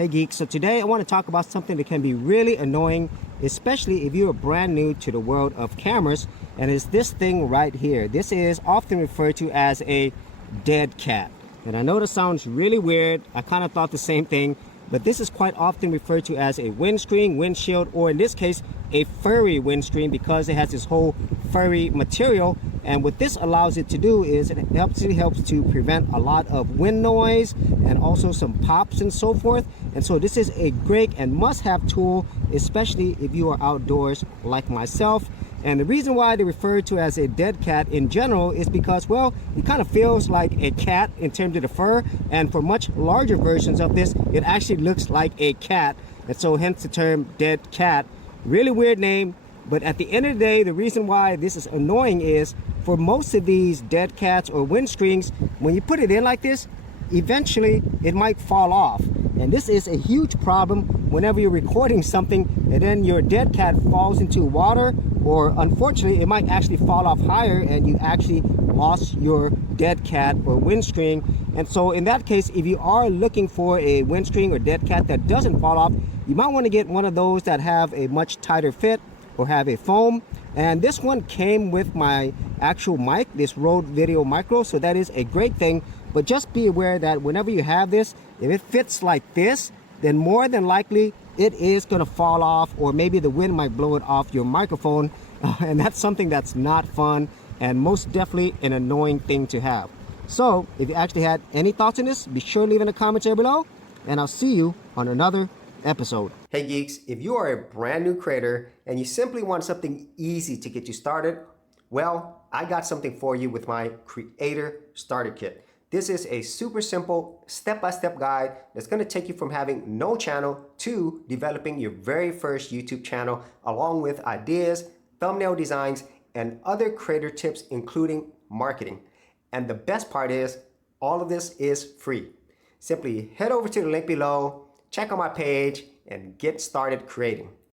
Hey Geek, so today I want to talk about something that can be really annoying, especially if you are brand new to the world of cameras, and it's this thing right here. This is often referred to as a dead cat. And I know this sounds really weird. I kind of thought the same thing, but this is quite often referred to as a windscreen, windshield, or in this case, a furry windscreen because it has this whole furry material. And what this allows it to do is it helps to prevent a lot of wind noise and also some pops and so forth. And so this is a great and must-have tool, especially if you are outdoors like myself. And the reason why they refer to as a dead cat in general is because, well, it kind of feels like a cat in terms of the fur, and for much larger versions of this, it actually looks like a cat, and so hence the term dead cat. Really weird name, but at the end of the day, the reason why this is annoying is for most of these dead cats or windscreens, when you put it in like this, eventually it might fall off. And this is a huge problem whenever you're recording something and then your dead cat falls into water, or unfortunately it might actually fall off higher and you actually lost your dead cat or windscreen. And so in that case, if you are looking for a windscreen or dead cat that doesn't fall off, you might want to get one of those that have a much tighter fit or have a foam. And this one came with my actual mic, this Rode VideoMicro, so that is a great thing. But just be aware that whenever you have this, if it fits like this, then more than likely it is going to fall off, or maybe the wind might blow it off your microphone. And that's something that's not fun and most definitely an annoying thing to have. So if you actually had any thoughts on this, be sure to leave in the comments here below, and I'll see you on another episode. Hey Geeks, if you are a brand new creator and you simply want something easy to get you started, well, I got something for you with my Creator Starter Kit. This is a super simple step-by-step guide that's going to take you from having no channel to developing your very first YouTube channel, along with ideas, thumbnail designs, and other creator tips, including marketing. And the best part is, all of this is free. Simply head over to the link below, check out my page, and get started creating.